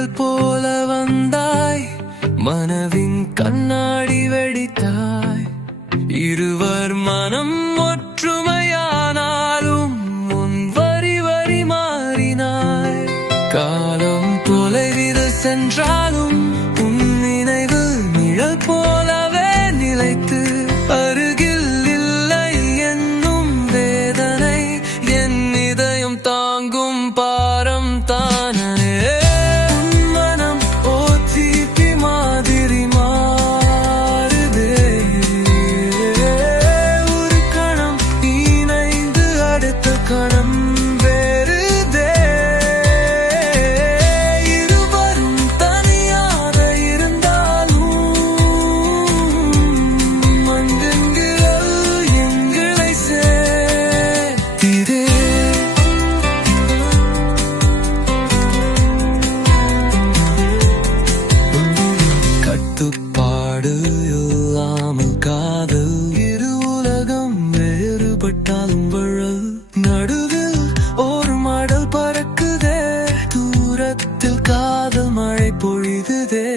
புயல் போல வந்தாய், மனவின் கண்ணாடி வெடித்தாய். இருவர் மனம் ஒற்றுமையானாலும் முன் வரி வரி மாறினாய். காலம் தொலைவில் சென்றாலும் உன் நினைவு நிழல் போலவே நிலைத்து, அருகில் இல்லை என்னும் வேதனை என் இதயம் தாங்கும் பாரம் தானே. உன் மனம் OTP மாதிரி மாறுதே, ஒரு கணம் இணைந்து அடுத்த கணம் வேறுதே. இருவரும் தனியாக இருந்தாலும் மங்கங்கள் எங்களை சேர்த்திதே. கட்டுப்பாடு இல்லாமல் காதல், இரு உலகம் வேறுபட்டாலும் வழல். நடுவில் ஒரு மடல் பறக்குதே, தூரத்தில் காதல் மழை பொழிதுதே.